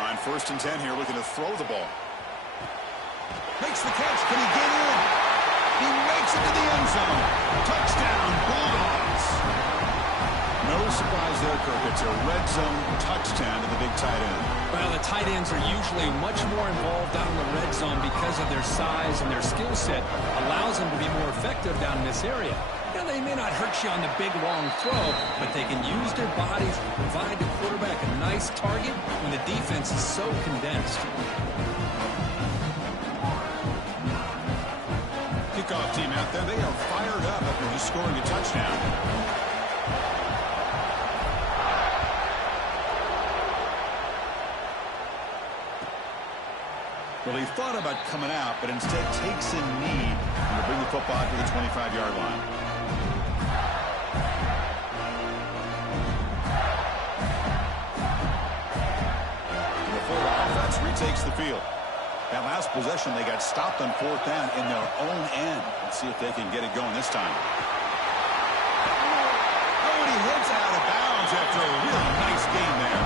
On 1st and 10 here, looking to throw the ball. Makes the catch. Can he get in? He makes it to the end zone. Touchdown, Bulldogs. No surprise there, Kirk. It's a red zone touchdown to the big tight end. Well, the tight ends are usually much more involved down in the red zone because of their size and their skill set. Allows them to be more effective down in this area. Now, they may not hurt you on the big, long throw, but they can use their bodies to provide the quarterback a nice target when the defense is so condensed. Kickoff team out there, they are fired up after just scoring a touchdown. Well, he thought about coming out, but instead takes a knee to bring the football to the 25-yard line. The Florida offense retakes the field. That last possession, they got stopped on 4th down in their own end. Let's see if they can get it going this time. Oh, and he heads out of bounds after a really nice game there.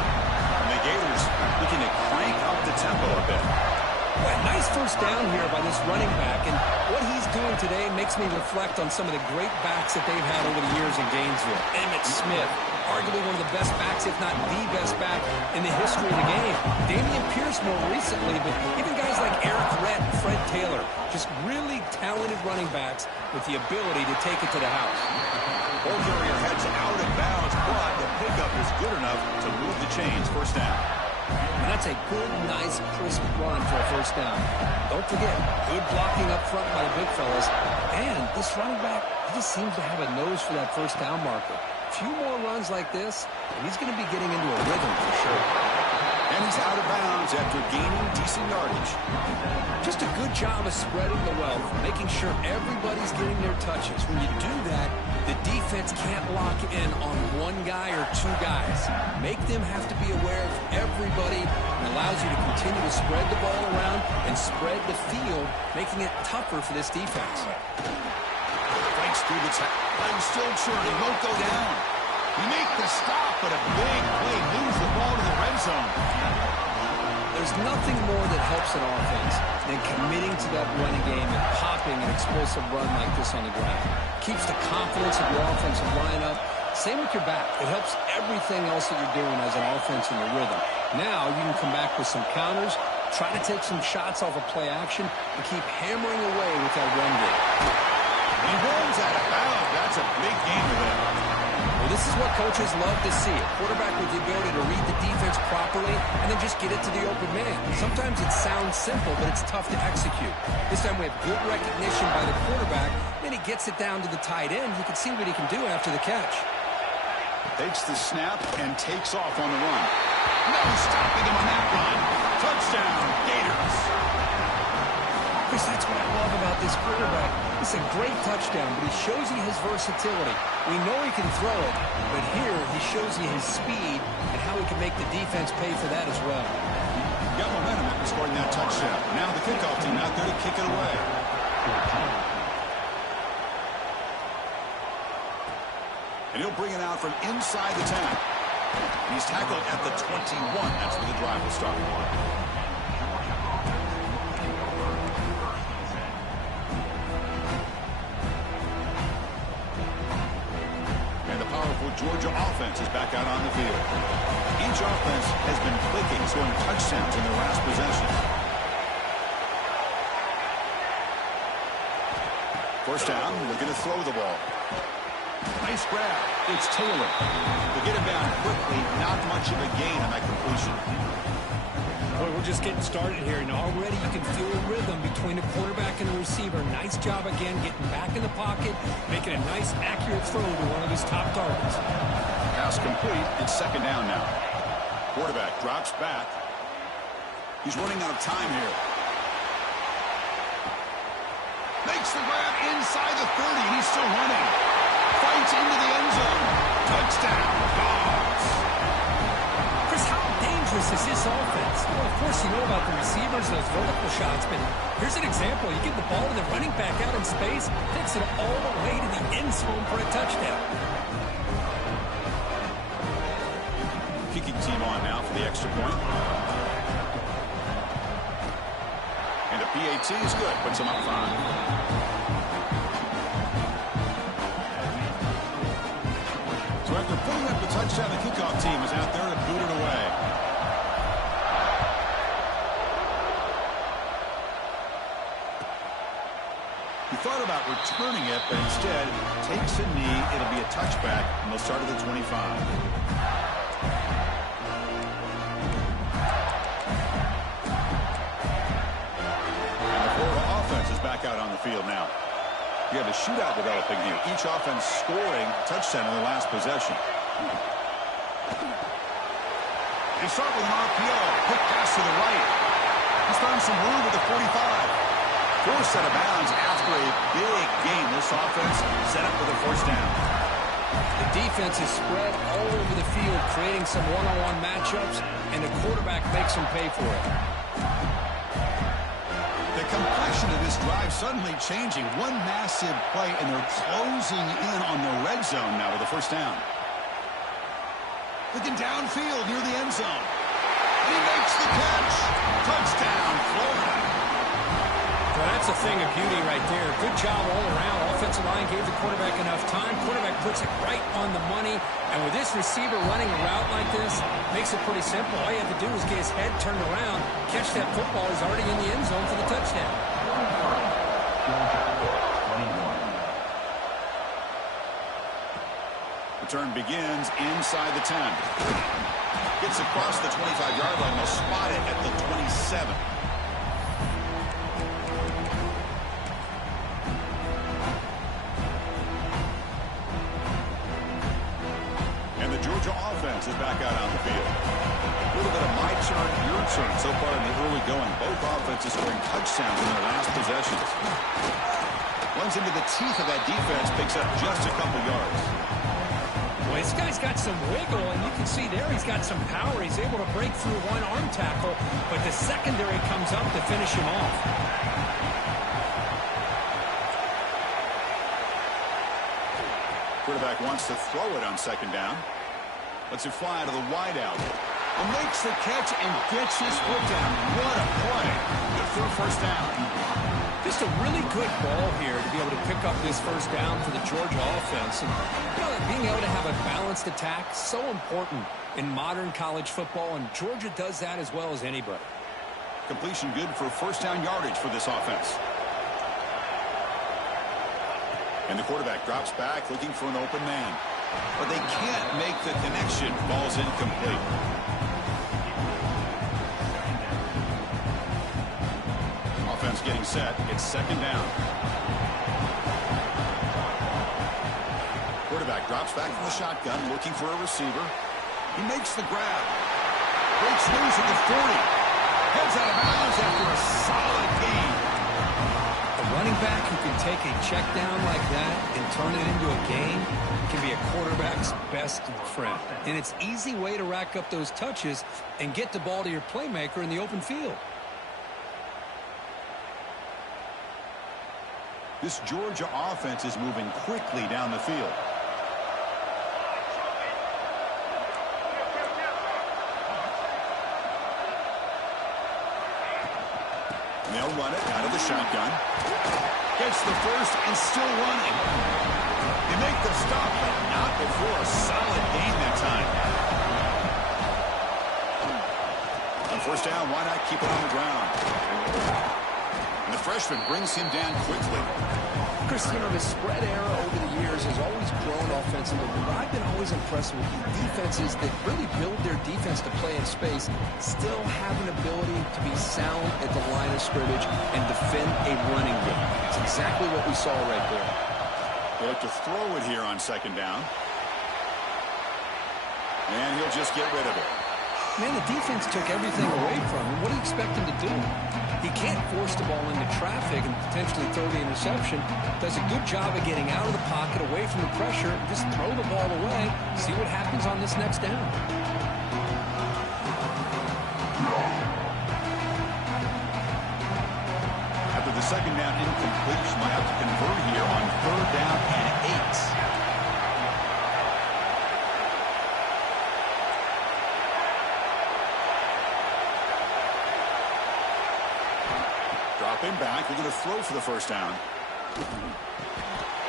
And the Gators looking to crank up the tempo a bit. Well, nice first down here by this running back, and what he's doing today makes me reflect on some of the great backs that they've had over the years in Gainesville. Emmitt Smith, arguably one of the best backs, if not the best back in the history of the game. Dameon Pierce more recently, but even guys like Eric Rhett and Fred Taylor, just really talented running backs with the ability to take it to the house. Ball carrier heads out of bounds, but the pickup is good enough to move the chains. 1st down. And that's a good, nice, crisp run for a 1st down. Don't forget, good blocking up front by the big fellas. And this running back, he just seems to have a nose for that 1st down marker. A few more runs like this, and he's going to be getting into a rhythm for sure. And he's out of bounds after gaining decent yardage. Just a good job of spreading the wealth, making sure everybody's getting their touches. When you do that, the defense can't lock in on one guy or two guys. Make them have to be aware of everybody, and allows you to continue to spread the ball around and spread the field, making it tougher for this defense. Breaks through the time, still churning, won't go down. You make the stop, but a big play moves the ball to the red zone. There's nothing more that helps an offense than committing to that running game and popping an explosive run like this on the ground. Keeps the confidence of your offensive lineup. Same with your back. It helps everything else that you're doing as an offense in your rhythm. Now you can come back with some counters, try to take some shots off of play action, and keep hammering away with that run game. He runs out of bounds. That's a big game for them. Well, this is what coaches love to see. A quarterback with the ability to read the defense properly and then just get it to the open man. Sometimes it sounds simple, but it's tough to execute. This time we have good recognition by the quarterback. Then he gets it down to the tight end. You can see what he can do after the catch. Takes the snap and takes off on the run. No stopping him on that run. Touchdown, Gators. Chris, that's what I love about this quarterback. It's a great touchdown, but he shows you his versatility. We know he can throw it, but here he shows you his speed and how he can make the defense pay for that as well. Got momentum after scoring that touchdown. Now the kickoff team out there to kick it away. And he'll bring it out from inside the 10. He's tackled at the 21. That's where the drive will start. Georgia offense is back out on the field. Each offense has been clicking, scoring touchdowns in their last possession. 1st down, looking to throw the ball. Nice grab. It's Taylor. They get him down quickly. Not much of a gain on that completion. Boy, we're just getting started here, and already you can feel a rhythm between the quarterback and the receiver. Nice job again getting back in the pocket, making a nice, accurate throw to one of his top targets. Pass complete. It's 2nd down now. Quarterback drops back. He's running out of time here. Makes the grab inside the 30, and he's still running. Fights into the end zone. Touchdown, Dogs. Chris, how dangerous is this offense? Well, of course, you know about the receivers, those vertical shots, but here's an example. You give the ball to the running back out in space, takes it all the way to the end zone for a touchdown. Kicking team on now for the extra point. PAT is good. Puts him up 5. So after putting up the touchdown, the kickoff team is out there to boot it away. He thought about returning it, but instead takes a knee. It'll be a touchback, and they'll start at the 25. And the Florida offense is back out on the field now. You have a shootout developing here. Each offense scoring a touchdown in their last possession. They start with an RPO. Quick pass to the right. He's found some room at the 45. Forced out of bounds after a big game. This offense set up for the first down. The defense is spread all over the field, creating some one-on-one matchups, and the quarterback makes them pay for it. The complexion of this drive suddenly changing. One massive play, and they're closing in on the red zone now with the first down. Looking downfield near the end zone. And he makes the catch. Touchdown, Florida. Well, that's a thing of beauty right there. Good job all around. Offensive line gave the quarterback enough time. Quarterback puts it right on the money. And with this receiver running a route like this, makes it pretty simple. All you have to do is get his head turned around, catch that football. He's already in the end zone for the touchdown. Return begins inside the 10. Gets across the 25-yard line. They'll spot it at the 27. Offense is back out on the field. A little bit of my turn, your turn so far in the early going. Both offenses scoring touchdowns in their last possessions. Runs into the teeth of that defense, picks up just a couple yards. Well, this guy's got some wiggle, and you can see there he's got some power. He's able to break through one arm tackle, but the secondary comes up to finish him off. Quarterback wants to throw it on second down. Lets it fly to the wideout. And makes the catch and gets his foot down. What a play. Good for a first down. Just a really good ball here to be able to pick up this first down for the Georgia offense. And, being able to have a balanced attack, so important in modern college football, and Georgia does that as well as anybody. Completion good for first down yardage for this offense. And the quarterback drops back looking for an open man. But they can't make the connection. Ball's incomplete. Offense getting set. It's second down. Quarterback drops back from the shotgun, looking for a receiver. He makes the grab. Breaks loose at the 40. Heads out of bounds after a solid gain. A running back who can take a check down like that and turn it into a gain can be a quarterback's best friend. And it's an easy way to rack up those touches and get the ball to your playmaker in the open field. This Georgia offense is moving quickly down the field. They'll run it out of the shotgun. Gets the first and still running. They make the stop, but not before a solid gain that time. On first down, why not keep it on the ground? And the freshman brings him down quickly. Chris, the spread era over the years has always grown offensively, but I've been always impressed with the defenses that really build their defense to play in space, still have an ability to be sound at the line of scrimmage and defend a running game. It's exactly what we saw right there. They look to throw it here on second down. And he'll just get rid of it. Man, the defense took everything away from him. What do you expect him to do? He can't force the ball into traffic and potentially throw the interception. Does a good job of getting out of the pocket, away from the pressure, just throw the ball away, see what happens on this next down. After the second down incompletion, they'll have to convert here on third down and 8. Spin back. We're going to throw for the first down.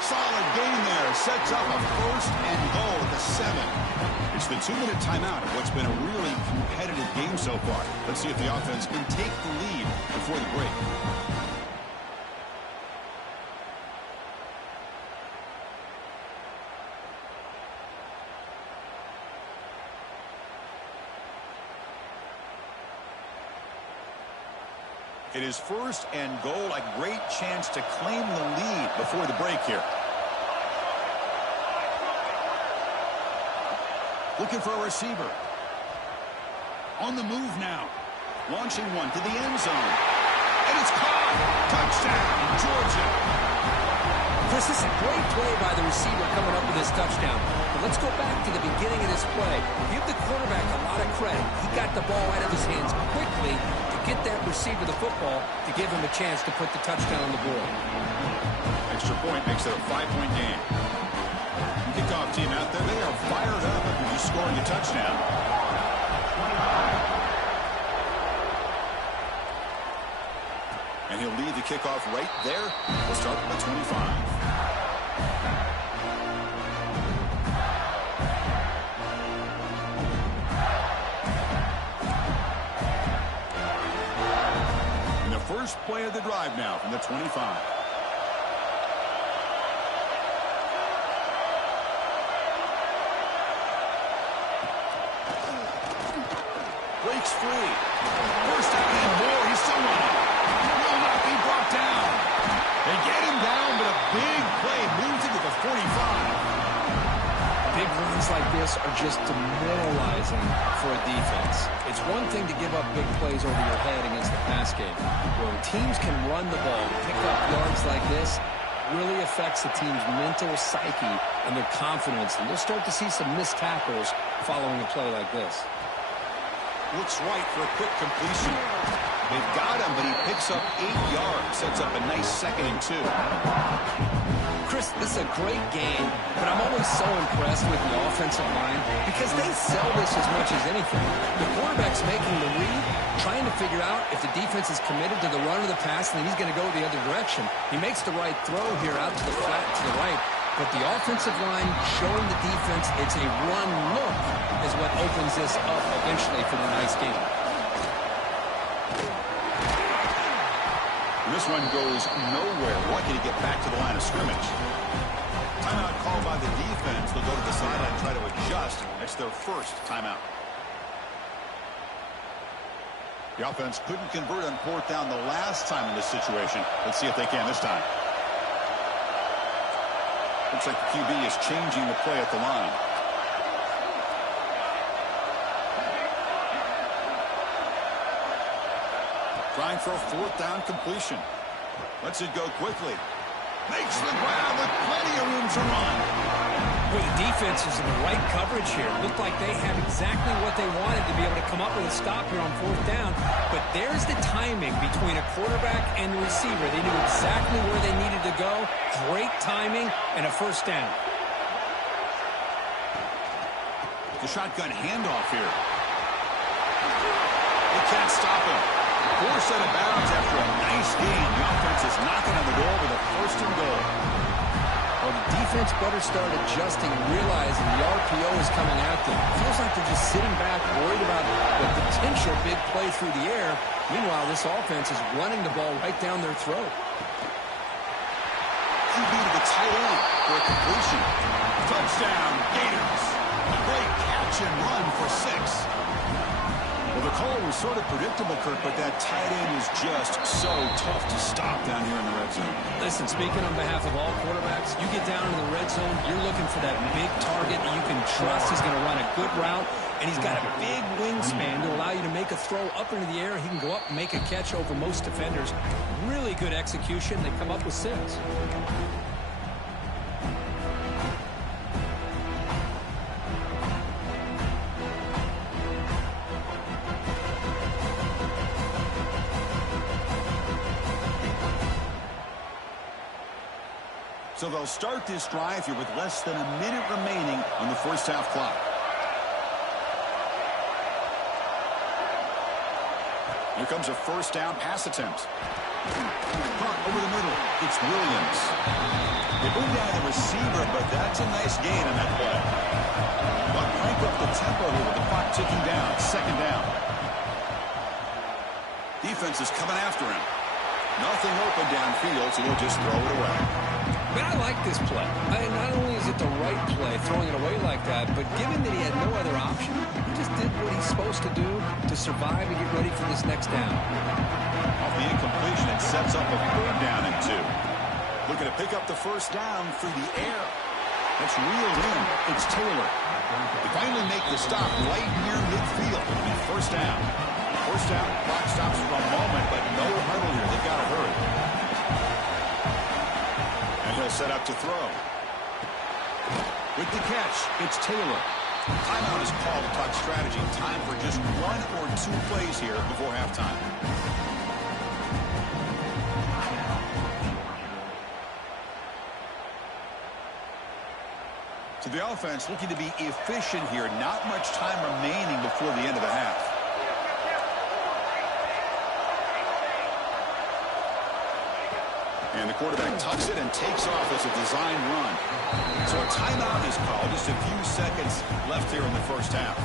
Solid gain there. Sets up a first and goal at the 7. It's the 2-minute timeout of what's been a really competitive game so far. Let's see if the offense can take the lead before the break. It is first and goal, a great chance to claim the lead before the break here. Looking for a receiver. On the move now. Launching one to the end zone. And it's caught. Touchdown, Georgia. Chris, this is a great play by the receiver coming up with this touchdown. But let's go back to the beginning of this play. Give the quarterback a lot of credit. He got the ball out of his hands quickly to get that receiver the football to give him a chance to put the touchdown on the board. Extra point makes it a 5-point game. Kickoff team out there, they are fired up after just scoring a touchdown. And he'll lead the kickoff right there. We'll start at the 25. And the first play of the drive now from the 25. Breaks free. First down and more. He's still running. Will not be brought down. They get him down, but a big play moves into the 45. Big runs like this are just demoralizing for a defense. It's one thing to give up big plays over your head against the pass game. When teams can run the ball, pick up yards like this, really affects the team's mental psyche and their confidence. And you'll start to see some missed tackles following a play like this. Looks right for a quick completion. They've got him, but he picks up 8 yards. Sets up a nice 2nd and 2. Chris, this is a great game, but I'm always so impressed with the offensive line because they sell this as much as anything. The quarterback's making the read, trying to figure out if the defense is committed to the run or the pass, and then he's going to go the other direction. He makes the right throw here out to the flat to the right, but the offensive line showing the defense it's a run look is what opens this up eventually for the nice game. This one goes nowhere. Lucky to get back to the line of scrimmage. Timeout called by the defense. They'll go to the sideline and try to adjust. It's their first timeout. The offense couldn't convert on 4th down the last time in this situation. Let's see if they can this time. Looks like the QB is changing the play at the line. Trying for a 4th down completion. Lets it go quickly. Makes the grab with plenty of room to run. Well, the defense is in the right coverage here. Looked like they had exactly what they wanted to be able to come up with a stop here on 4th down. But there's the timing between a quarterback and the receiver. They knew exactly where they needed to go. Great timing and a first down. The shotgun handoff here. They can't stop him. Forced out of bounds after a nice game. The offense is knocking on the door with a 1st and goal. Well, the defense better start adjusting and realizing the RPO is coming at them. Feels like they're just sitting back, worried about the potential big play through the air. Meanwhile, this offense is running the ball right down their throat. QB to the tight end for a completion. Touchdown, Gators. A great catch and run for 6. Well, the call was sort of predictable, Kirk, but that tight end is just so tough to stop down here in the red zone. Listen, speaking on behalf of all quarterbacks, you get down in the red zone, you're looking for that big target that you can trust is going to run a good route, and he's got a big wingspan to allow you to make a throw up into the air. He can go up and make a catch over most defenders. Really good execution. They come up with 6. So they'll start this drive here with less than a minute remaining on the first half clock. Here comes a 1st down pass attempt. Caught over the middle. It's Williams. They move down the receiver, but that's a nice gain on that play. But crank up the tempo here with the clock ticking down. Second down. Defense is coming after him. Nothing open downfield, so he'll just throw it away. But I like this play. Not only is it the right play, throwing it away like that, but given that he had no other option, he just did what he's supposed to do to survive and get ready for this next down. Off the incompletion, it sets up a 3rd down and 2. Looking to pick up the first down through the air. That's reeled in. It's Taylor. They finally make the stop right near midfield. It'll be first down. First down, clock stops for a moment, but no huddle here. They've got to hurry. And he'll set up to throw. With the catch, it's Taylor. Timeout is called to talk strategy. Time for just 1 or 2 plays here before halftime. So the offense looking to be efficient here. Not much time remaining before the end of the half. And the quarterback tucks it and takes off as a design run. So a timeout is called. Just a few seconds left here in the first half.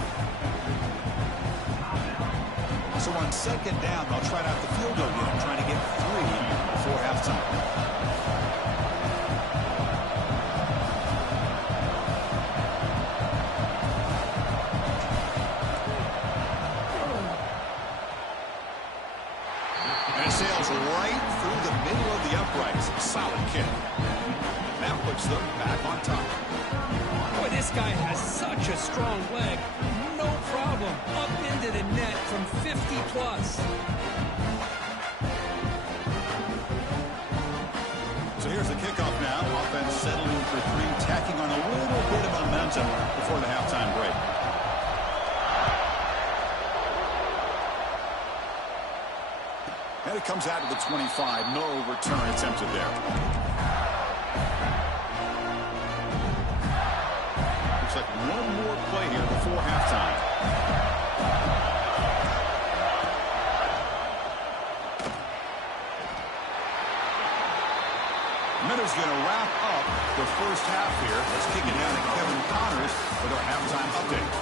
So on second down, they'll try out the field goal unit, trying to get 3 before halftime. Sails right through the middle of the uprights. Solid kick. That puts them back on top. Boy, this guy has such a strong leg. No problem. Up into the net from 50+. So here's the kickoff now. Offense settling for 3, tacking on a little bit of momentum before the halftime break. And it comes out to the 25. No return attempted there. Looks like one more play here before halftime. Minutes going to wrap up the first half here. Let's kick it down to Kevin Connors with our halftime update.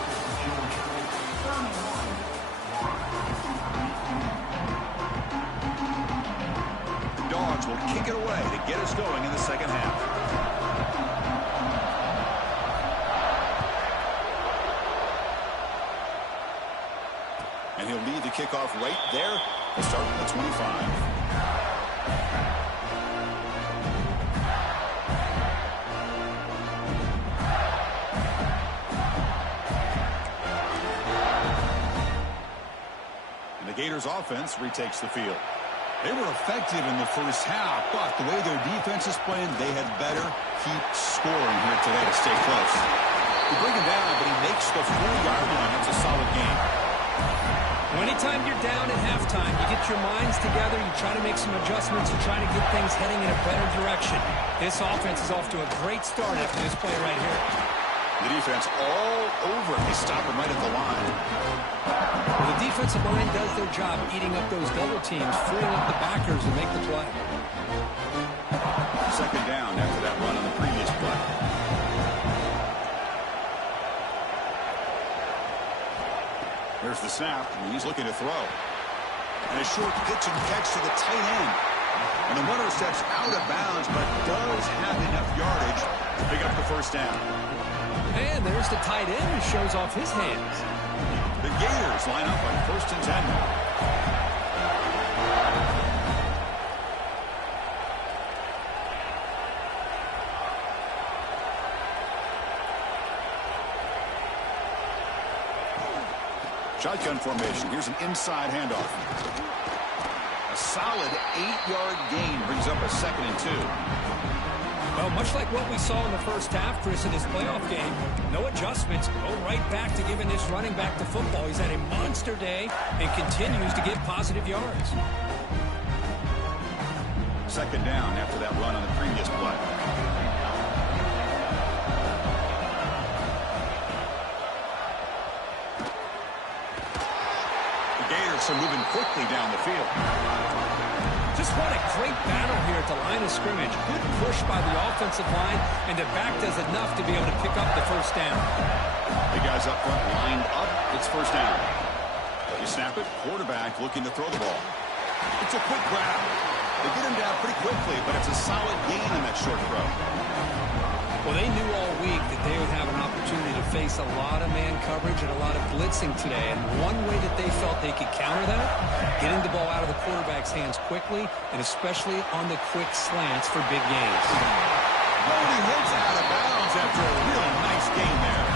Will kick it away to get us going in the second half. And he'll lead the kickoff right there. We'll start at the 25. And the Gators offense retakes the field. They were effective in the first half, but the way their defense is playing, they had better keep scoring here today to stay close. They bring him down, but he makes the 40-yard line. That's a solid game. Anytime you're down at halftime, you get your minds together, you try to make some adjustments, you try to get things heading in a better direction. This offense is off to a great start after this play right here. The defense all over it. They stop him right at the line. Well, the defensive line does their job eating up those double teams, freeing up the backers and make the play. Second down after that run on the previous play. There's the snap, and he's looking to throw. And a short pitch and catch to the tight end. And the runner steps out of bounds, but does have enough yardage to pick up the first down. And there's the tight end who shows off his hands. The Gators line up on 1st and 10. Shotgun formation. Here's an inside handoff. A solid 8-yard gain brings up a 2nd and 2. Well, much like what we saw in the first half, Chris, in this playoff game, no adjustments. Go right back to giving this running back the football. He's had a monster day and continues to get positive yards. Second down after that run on the previous play. The Gators are moving quickly down the field. Just what a great battle here at the line of scrimmage. Good push by the offensive line, and the back does enough to be able to pick up the first down. The guys up front lined up. It's first down. You snap it. Quarterback looking to throw the ball. It's a quick grab. They get him down pretty quickly, but it's a solid gain on that short throw. Well, they knew all week that they would have an opportunity to face a lot of man coverage and a lot of blitzing today. And one way that they felt they could counter that, getting the ball out of the quarterback's hands quickly, and especially on the quick slants for big gains. Brody hits out of bounds after a really nice gain there.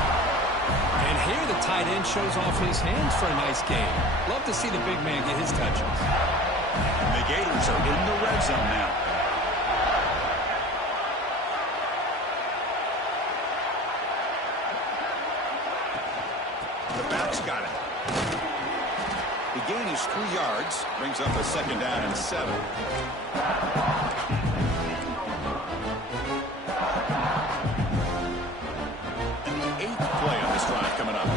And here the tight end shows off his hands for a nice gain. Love to see the big man get his touches. And the Gators are in the red zone now. The back's got it. The gain is 3 yards. Brings up a second down and 7. And the 8th play on this drive coming up.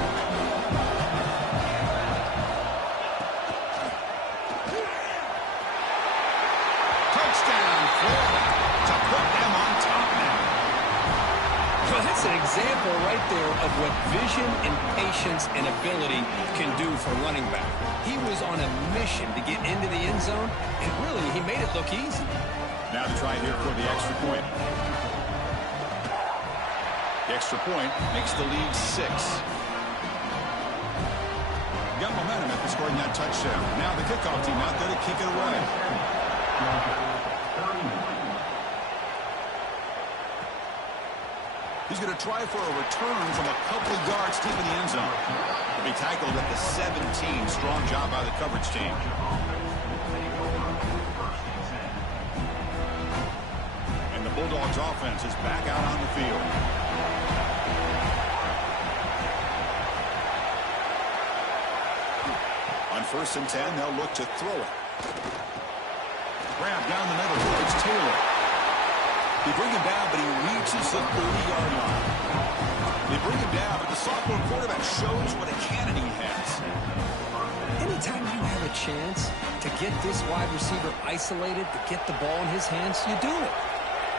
Touchdown, Florida, to put them on top now. Well, that's an example right there of what vision and patience and ability can do for a running back. He was on a mission to get into the end zone, and really, he made it look easy. Now to try here for the extra point. The extra point makes the lead 6. Got momentum after scoring that touchdown. Now the kickoff team out there to kick it away. He's going to try for a return from a couple of yards deep in the end zone. He'll be tackled at the 17. Strong job by the coverage team. And the Bulldogs offense is back out on the field. On 1st and 10, they'll look to throw it. Grab down the middle. It's Taylor. They bring him down, but he reaches the 30-yard line. They bring him down, but the sophomore quarterback shows what a cannon he has. Anytime you have a chance to get this wide receiver isolated, to get the ball in his hands, you do it.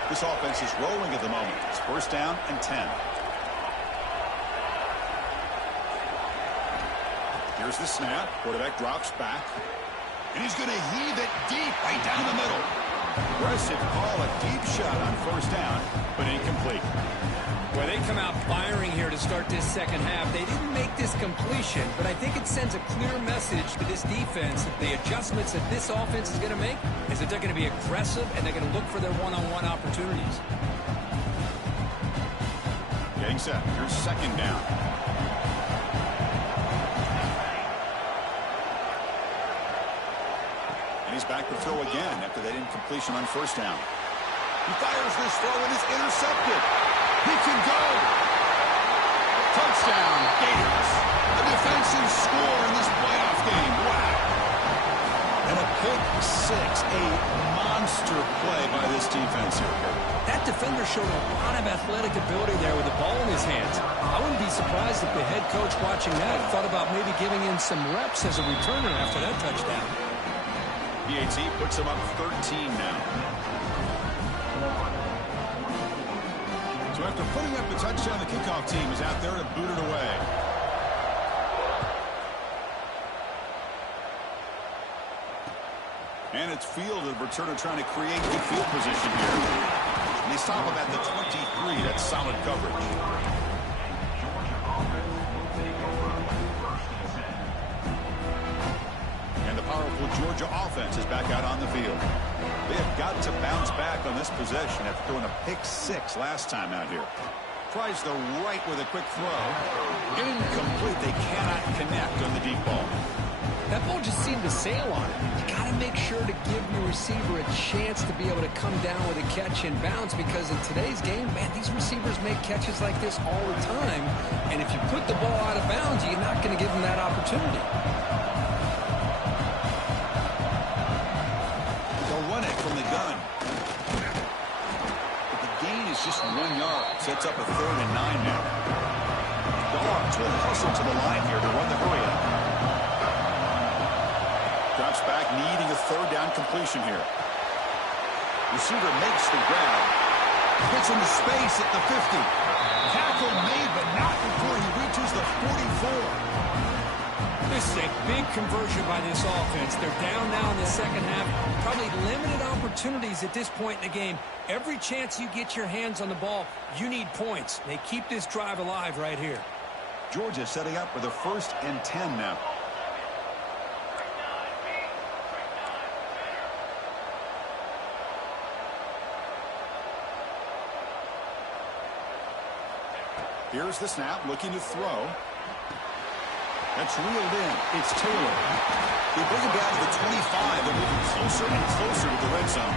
This offense is rolling at the moment. It's 1st down and 10. Here's the snap. Quarterback drops back. And he's going to heave it deep right down the middle. Aggressive call, a deep shot on 1st down, but incomplete. Well, they come out firing here to start this second half. They didn't make this completion, but I think it sends a clear message to this defense that the adjustments that this offense is going to make is that they're going to be aggressive and they're going to look for their one-on-one opportunities. Getting set. Here's 2nd down. He's back to throw again after that incompletion on 1st down. He fires this throw and is intercepted. He can go. Touchdown, Gators. A defensive score in this playoff game. Wow. And a pick 6. A monster play by this defense here. That defender showed a lot of athletic ability there with the ball in his hands. I wouldn't be surprised if the head coach watching that thought about maybe giving him some reps as a returner after that touchdown. BAT puts him up 13 now. So after putting up the touchdown, the kickoff team is out there to boot it away. And it's fielded. Returner trying to create good field position here. And they stop him at the 23. That's solid coverage. Powerful Georgia offense is back out on the field. They have got to bounce back on this possession after throwing a pick 6 last time out here. Tries the right with a quick throw. Incomplete. They cannot connect on the deep ball. That ball just seemed to sail on it. You got to make sure to give your receiver a chance to be able to come down with a catch and bounce, because in today's game, man, these receivers make catches like this all the time. And if you put the ball out of bounds, you're not going to give them that opportunity. Just 1 yard. Sets up a 3rd and 9 now. Dogs will hustle to the line here to run the hurry up. Drops back needing a third down completion here. Receiver makes the grab. Gets into space at the 50. Tackle made, but not before he reaches the 44. This is a big conversion by this offense. They're down now in the second half. Probably limited opportunities at this point in the game. Every chance you get your hands on the ball, you need points. They keep this drive alive right here. Georgia setting up for the 1st and 10 now. Here's the snap, looking to throw. That's reeled in. It's Taylor. They bring him down to the 25. They're moving closer and closer to the red zone.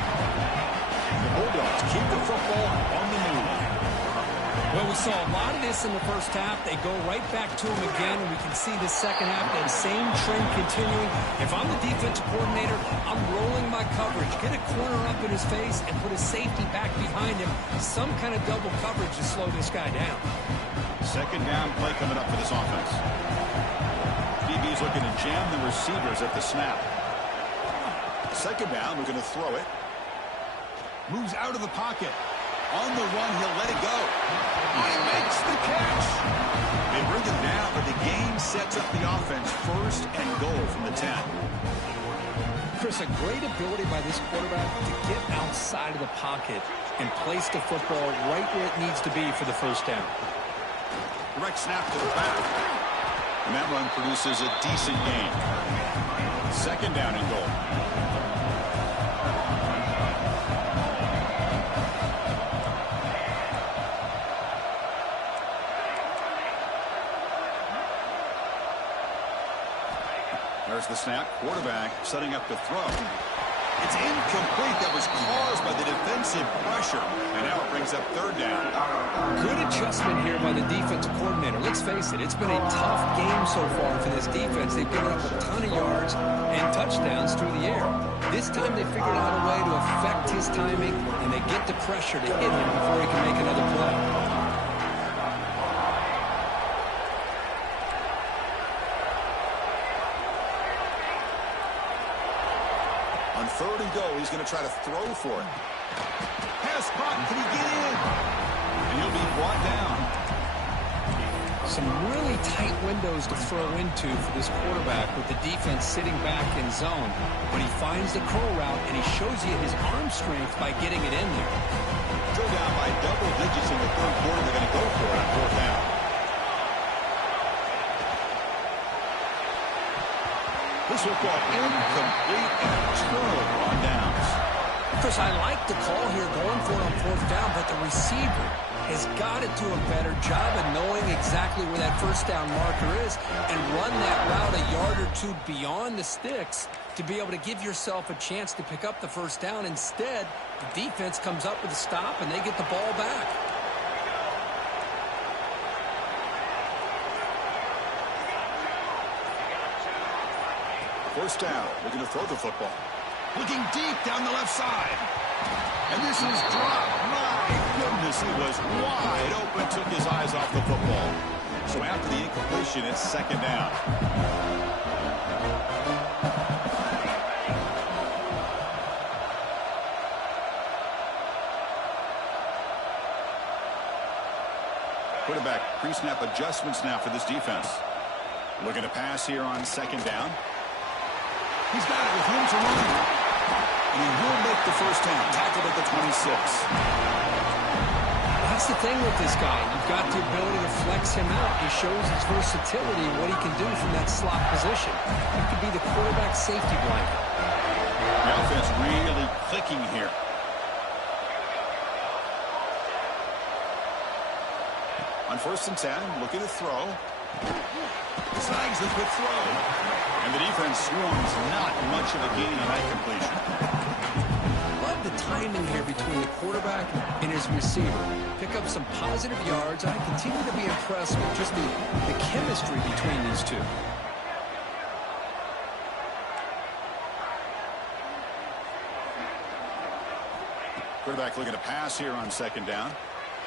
The Bulldogs keep the football on the move. Well, we saw a lot of this in the first half. They go right back to him again, and we can see the second half, that same trend continuing. If I'm the defensive coordinator, I'm rolling my coverage. Get a corner up in his face and put a safety back behind him. Some kind of double coverage to slow this guy down. Second down play coming up for this offense. DB's looking to jam the receivers at the snap. Second down, we're going to throw it. Moves out of the pocket. On the run, he'll let it go. He makes the catch. They bring him down, but the game sets up the offense 1st and goal from the 10. Chris, a great ability by this quarterback to get outside of the pocket and place the football right where it needs to be for the first down. Direct snap to the back. And that run produces a decent gain. Second down and goal. There's the snap. Quarterback setting up to throw. It's incomplete. That was caused by the defensive pressure. And now it brings up third down. Good adjustment here by the defensive coordinator. Let's face it, it's been a tough game so far for this defense. They've given up a ton of yards and touchdowns through the air. This time they figured out a way to affect his timing, and they get the pressure to hit him before he can make another play. On third and go, he's going to try to throw for it. Pass caught. Can he get in? And he'll be brought down. Some really tight windows to throw into for this quarterback with the defense sitting back in zone. But he finds the curl route, and he shows you his arm strength by getting it in there. Go down by double digits in the third quarter. They're going to go for it on fourth down. This will go incomplete and a turnover on downs. Chris, I like the call here going for it on fourth down, but the receiver has got to do a better job of knowing exactly where that first down marker is and run that route a yard or two beyond the sticks to be able to give yourself a chance to pick up the first down. Instead, the defense comes up with a stop and they get the ball back. First down. We're going to throw the football. Looking deep down the left side. And this is dropped. My Goodness, he was wide open. Took his eyes off the football. So after the incompletion, it's second down. Quarterback pre-snap adjustments now for this defense. Looking to pass here on second down. He's got it with room to run. And he will make the first down. Tackled at the 26. That's the thing with this guy. You've got the ability to flex him out. He shows his versatility and what he can do from that slot position. He could be the quarterback safety blanket. The offense really clicking here. On first and 10, looking to throw. Snags the quick throw. And the defense swarms not much of a gain on that completion. Love the timing here between the quarterback and his receiver. Pick up some positive yards. I continue to be impressed with just the chemistry between these two. Quarterback looking to pass here on second down.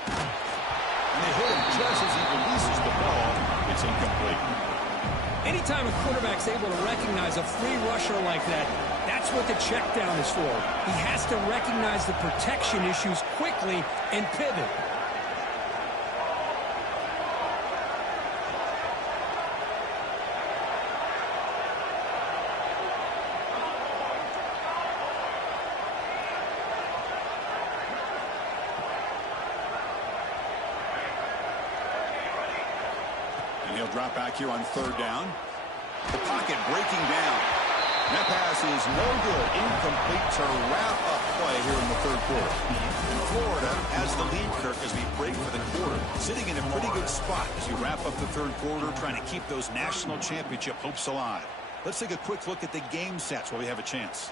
And they hit him just as he releases the ball. It's incomplete. Anytime a quarterback's able to recognize a free rusher like that, that's what the check down is for. He has to recognize the protection issues quickly and pivot. And he'll drop back here on third down. The pocket breaking down. That pass is no good. Incomplete to wrap up play here in the third quarter. Florida has the lead, Kirk, as we break for the quarter. Sitting in a pretty good spot as you wrap up the third quarter, trying to keep those national championship hopes alive. Let's take a quick look at the game sets while we have a chance.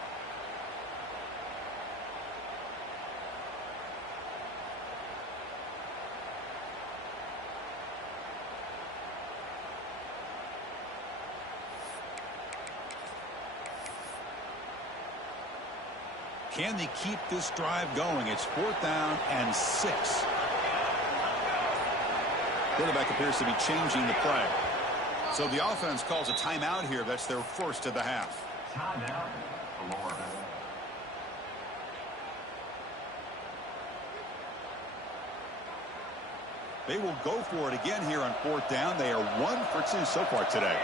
Can they keep this drive going? It's 4th down and 6. Quarterback appears to be changing the play. So the offense calls a timeout here. That's their first of the half. Timeout, Florida. They will go for it again here on 4th down. They are 1 for 2 so far today.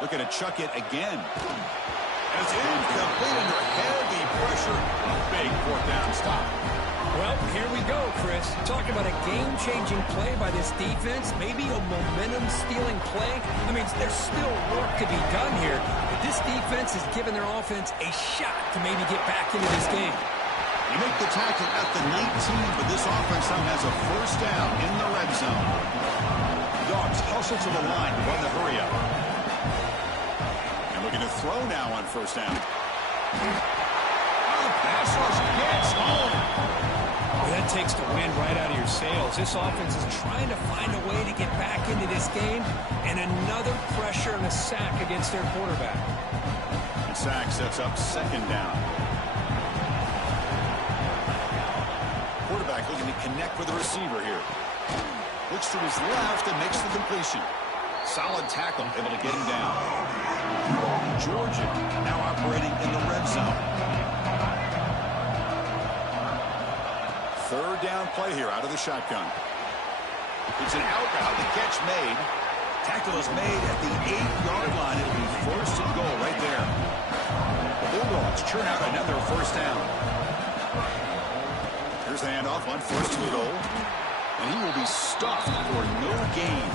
Looking to chuck it again. It's incomplete under heavy pressure. A big 4th down stop. Well, here we go, Chris. Talk about a game-changing play by this defense. Maybe a momentum-stealing play. I mean, there's still work to be done here. But this defense has given their offense a shot to maybe get back into this game. You make the tackle at the 19, but this offense now has a first down in the red zone. Dogs hustle to the line to run the hurry up. Looking to throw now on first down. Oh, the pass rush gets home. Well, that takes the wind right out of your sails. This offense is trying to find a way to get back into this game, and another pressure and a sack against their quarterback. The sack sets up 2nd down. Quarterback looking to connect with the receiver here. Looks to his left and makes the completion. Solid tackle, able to get him down. Georgia now operating in the red zone. 3rd down play here out of the shotgun. It's an out route. The catch made. Tackle is made at the 8-yard line. It'll be 1st and goal right there. The Bulldogs churn out another first down. Here's the handoff on 1st and goal. And he will be stuffed for no gain.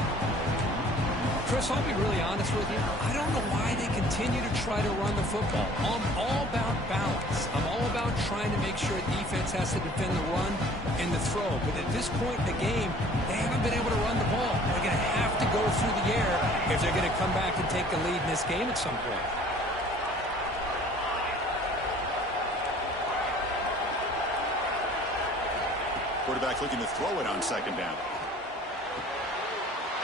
Chris, I'll be really honest with you. I don't know why they continue to try to run the football. I'm all about balance. I'm all about trying to make sure defense has to defend the run and the throw. But at this point in the game, they haven't been able to run the ball. They're going to have to go through the air if they're going to come back and take the lead in this game at some point. Quarterback looking to throw it on 2nd down.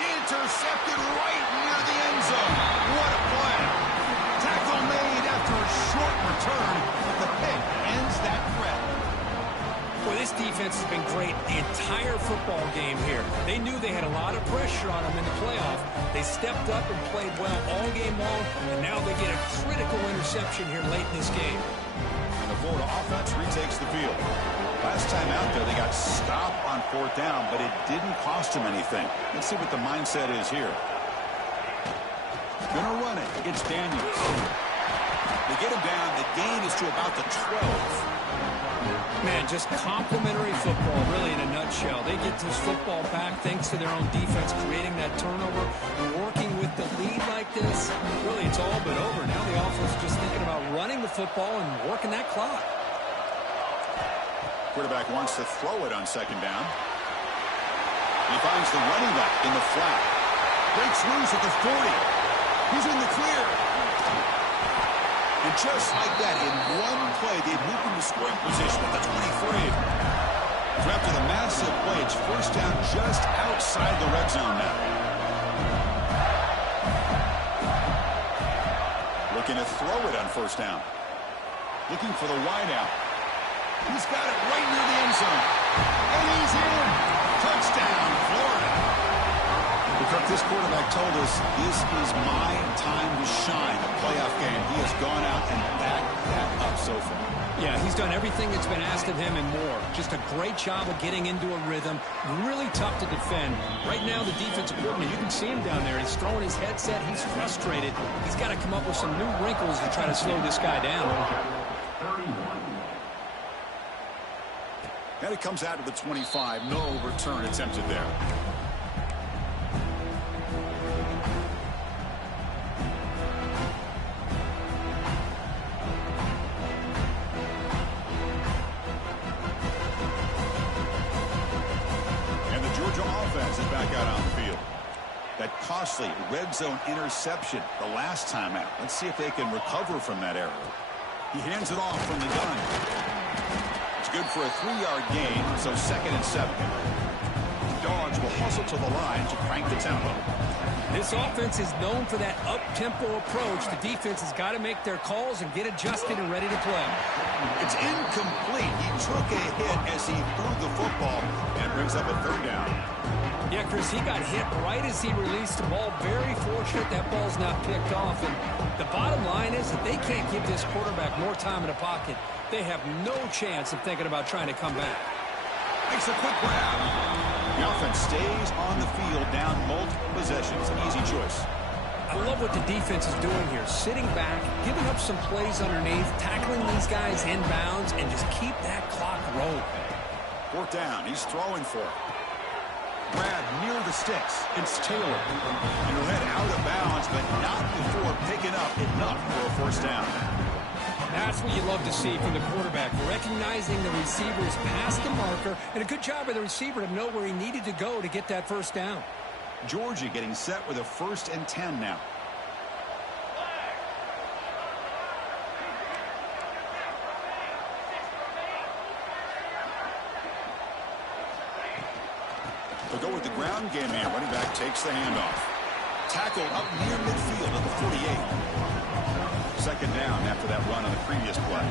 Intercepted right near the end zone. What a play. Tackle made after a short return, but the pick ends that threat. Well, this defense has been great the entire football game here. They knew they had a lot of pressure on them in the playoff. They stepped up and played well all game long, and now they get a critical interception here late in this game. And the Florida offense retakes the field. Last time out there, they got stopped on 4th down, but it didn't cost them anything. Let's see what the mindset is here. Gonna run it. It's Daniels. They get him down. The gain is to about the 12. Man, just complimentary football, really, in a nutshell. They get this football back thanks to their own defense, creating that turnover, working with the lead like this. Really, it's all but over. Now the offense is just thinking about running the football and working that clock. Quarterback wants to throw it on 2nd down. He finds the running back in the flat. Breaks loose at the 40. He's in the clear. And just like that, in one play, they've moved into scoring position at the 23. So after the massive play, it's 1st down just outside the red zone now. Looking to throw it on 1st down. Looking for the wide out. He's got it right near the end zone. And he's in. Touchdown, Florida. Kirk, this quarterback told us this is my time to shine, a playoff game. He has gone out and backed that up so far. Yeah, he's done everything that's been asked of him and more. Just a great job of getting into a rhythm. Really tough to defend. Right now, the defensive coordinator, you can see him down there. He's throwing his headset. He's frustrated. He's got to come up with some new wrinkles to try to slow this guy down. And it comes out to the 25. No return attempted there. That costly red zone interception the last time out. Let's see if they can recover from that error. He hands it off from the gun. It's good for a 3-yard gain, so 2nd and 7. Dogs will hustle to the line to crank the tempo. This offense is known for that up-tempo approach. The defense has got to make their calls and get adjusted and ready to play. It's incomplete. He took a hit as he threw the football and brings up a 3rd down. Yeah, Chris, he got hit right as he released the ball. Very fortunate that ball's not picked off. And the bottom line is that they can't give this quarterback more time in the pocket. They have no chance of thinking about trying to come back. Makes a quick grab. The offense stays on the field down multiple possessions. An easy choice. I love what the defense is doing here. Sitting back, giving up some plays underneath, tackling these guys inbounds, and just keep that clock rolling. 4th down. He's throwing for it. Grab near the sticks. It's Taylor. And he'll head out of bounds, but not before picking up enough for a 1st down. That's what you love to see from the quarterback. Recognizing the receiver is past the marker, and a good job by the receiver to know where he needed to go to get that 1st down. Georgia getting set with a 1st and 10 now. They'll go with the ground game here. Running back takes the handoff. Tackle up near midfield at the 48. 2nd down after that run on the previous play.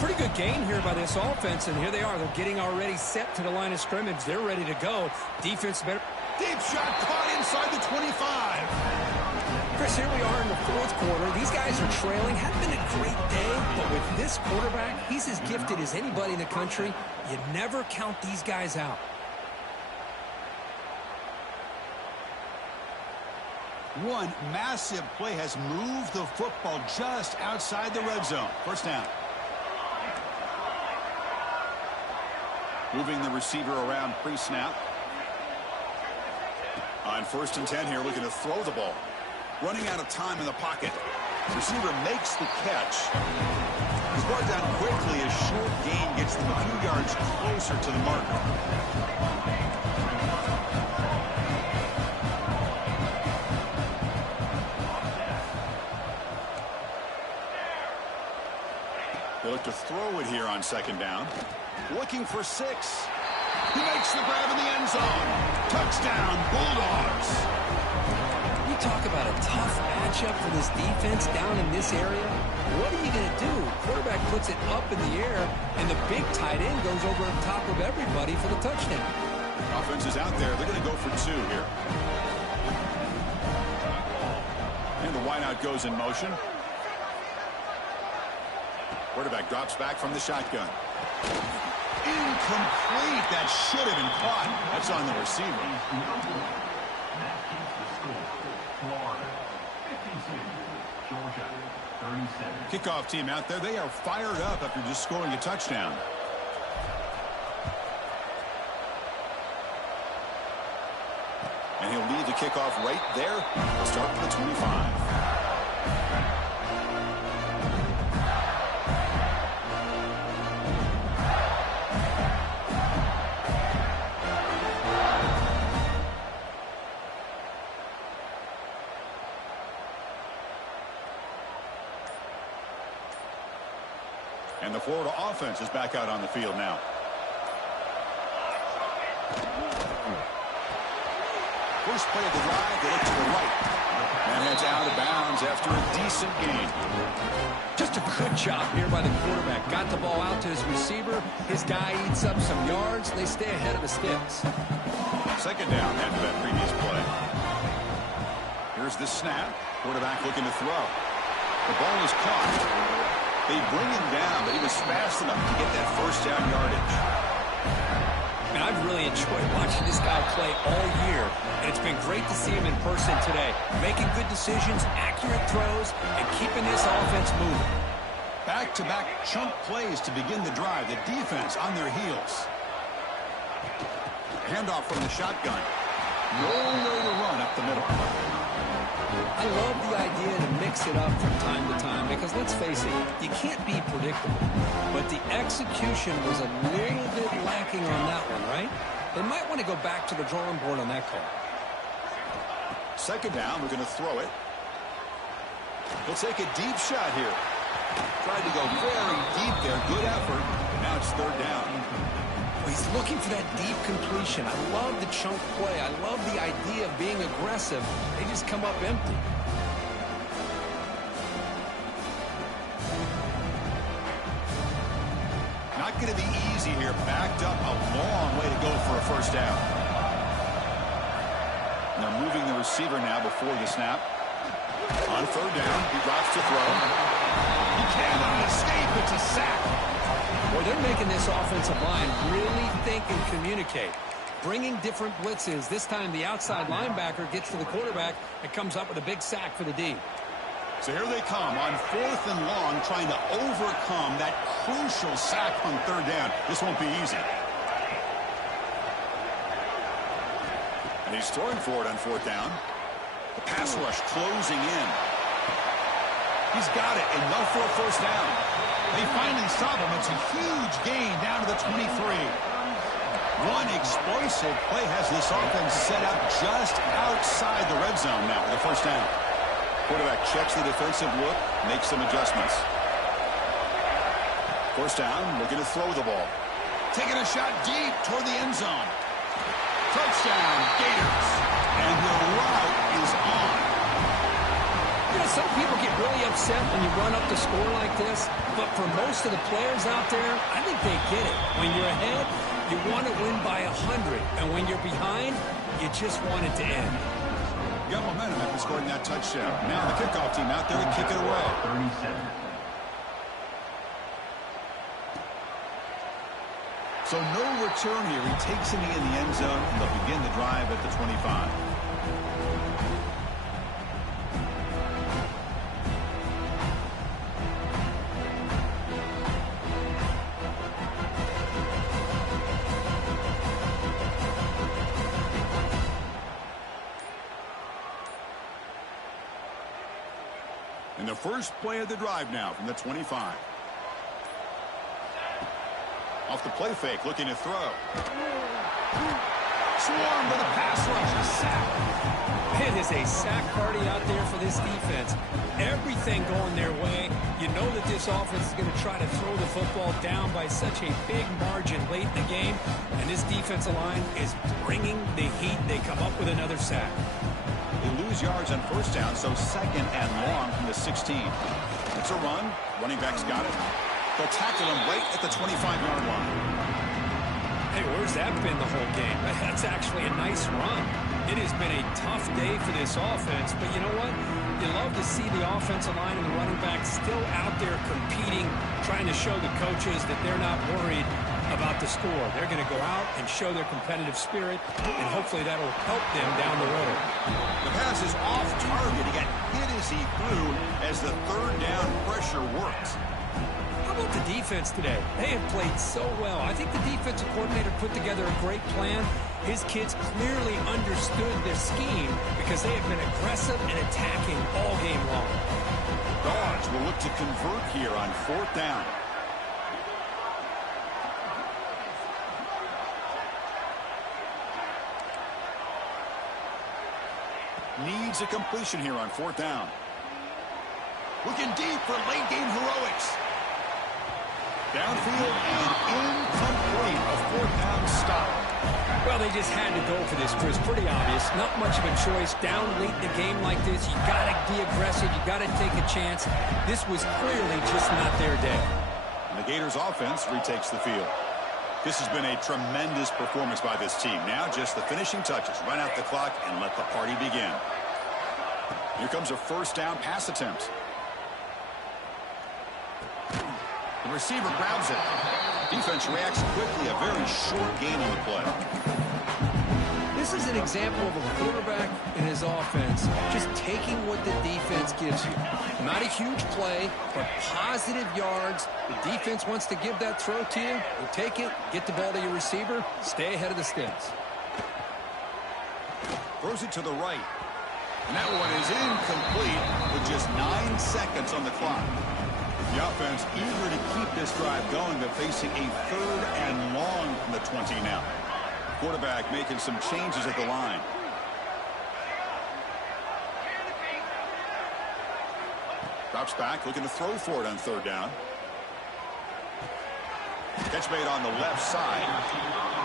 Pretty good gain here by this offense, and here they are. They're getting already set to the line of scrimmage. They're ready to go. Defense better. Deep shot caught inside the 25. Chris, here we are in the 4th quarter. These guys are trailing. Hadn't been a great day, but with this quarterback, he's as gifted as anybody in the country. You never count these guys out. One massive play has moved the football just outside the red zone. 1st down. Moving the receiver around pre-snap. On 1st and 10 here, looking to throw the ball. Running out of time in the pocket. Receiver makes the catch. He's brought down quickly as short gain gets them a few yards closer to the marker. They look to throw it here on 2nd down. Looking for 6. He makes the grab in the end zone. Touchdown, Bulldogs. You talk about a tough matchup for this defense down in this area. What are you going to do? Quarterback puts it up in the air, and the big tight end goes over on top of everybody for the touchdown. Offense is out there. They're going to go for 2 here. And the wideout goes in motion. Quarterback drops back from the shotgun. Incomplete. That should have been caught. That's on the receiver. Kickoff team out there. They are fired up after just scoring a touchdown. And he'll leave the kickoff right there. We'll start with the 25. And the Florida offense is back out on the field now. First play of the drive, they look to the right. And And it's out of bounds after a decent gain. Just a good job here by the quarterback. Got the ball out to his receiver. His guy eats up some yards. They stay ahead of the sticks. Second down after that previous play. Here's the snap. Quarterback looking to throw. The ball is caught. They bring him down, but he was fast enough to get that first down yardage. And I've really enjoyed watching this guy play all year, and it's been great to see him in person today, making good decisions, accurate throws, and keeping this offense moving. Back-to-back chunk plays to begin the drive. The defense on their heels. Handoff from the shotgun. No way to run up the middle. I love the idea to mix it up from time to time because, let's face it, you can't be predictable. But the execution was a little bit lacking on that one, right? They might want to go back to the drawing board on that call. Second down, we're going to throw it. He'll take a deep shot here. Tried to go very deep there. Good effort. And now it's third down. He's looking for that deep completion. I love the chunk play. I love the idea of being aggressive. They just come up empty. Not going to be easy here. Backed up a long way to go for a first down. And they're moving the receiver now before the snap. On third down, he drops to throw. He cannot escape. It's a sack. Boy, they're making this offensive line really think and communicate. Bringing different blitzes. This time the outside linebacker gets to the quarterback and comes up with a big sack for the D. So here they come on 4th and long, trying to overcome that crucial sack on third down. This won't be easy. And he's throwing for it on 4th down. The pass rush closing in. He's got it, enough for a first down. They finally stop him. It's a huge gain down to the 23. One explosive play has this offense set up just outside the red zone now for the first down. Quarterback checks the defensive look, makes some adjustments. First down, looking to throw the ball. Taking a shot deep toward the end zone. Touchdown, Gators. And the route is on. You know, some people get really upset when you run up the score like this, but for most of the players out there, I think they get it. When you're ahead, you want to win by 100, and when you're behind, you just want it to end. You got momentum after scoring that touchdown. Now the kickoff team out there to kick it away. 37. So no return here. He takes it in the end zone, and they'll begin the drive at the 25. And the first play of the drive now from the 25. Off the play fake, looking to throw. Swarm with a pass rush, a sack. It is a sack party out there for this defense. Everything going their way. You know that this offense is going to try to throw the football down by such a big margin late in the game. And this defensive line is bringing the heat. They come up with another sack. They lose yards on first down, so second and long from the 16. It's a run. Running back's got it. They'll tackle him right at the 25-yard line. Hey, where's that been the whole game? That's actually a nice run. It has been a tough day for this offense, but you know what? You love to see the offensive line and the running back still out there competing, trying to show the coaches that they're not worried about the score. They're going to go out and show their competitive spirit, and hopefully that'll help them down the road. The pass is off target. He got hit as he threw as the third down pressure worked. How about the defense today? They have played so well. I think the defensive coordinator put together a great plan. His kids clearly understood their scheme because they have been aggressive and attacking all game long. Dogs will look to convert here on fourth down. Needs a completion here on fourth down. Looking deep for late game heroics. Downfield and incomplete. A fourth down stop. Well, they just had to go for this, Chris. Pretty obvious. Not much of a choice. Down late in the game like this, you got to be aggressive. You got to take a chance. This was clearly just not their day. And the Gators offense retakes the field. This has been a tremendous performance by this team. Now just the finishing touches. Run out the clock and let the party begin. Here comes a first down pass attempt. The receiver grabs it. Defense reacts quickly. A very short gain on the play. This is an example of a quarterback and his offense just taking what the defense gives you. Not a huge play, but positive yards. The defense wants to give that throw to you. You take it, get the ball to your receiver, stay ahead of the sticks. Throws it to the right. And that one is incomplete with just 9 seconds on the clock. The offense eager to keep this drive going, but facing a 3rd and long from the 20 now. Quarterback making some changes at the line. Drops back, looking to throw for it on 3rd down. Catch made on the left side.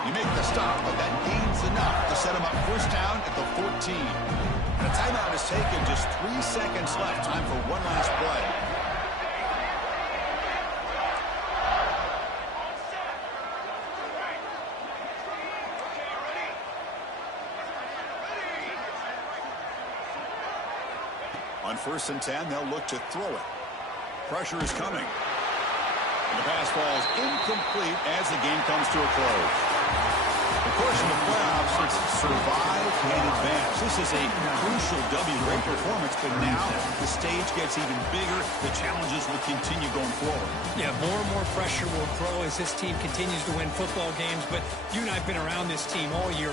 You make the stop, but that gains enough to set him up first down at the 14. And a timeout is taken, just 3 seconds left. Time for one last play. On 1st and 10, they'll look to throw it. Pressure is coming. And the pass falls incomplete as the game comes to a close. Of course, in the playoffs, it's survive and advance. This is a crucial W. Great performance, but now the stage gets even bigger. The challenges will continue going forward. Yeah, more and more pressure will grow as this team continues to win football games, but you and I have been around this team all year.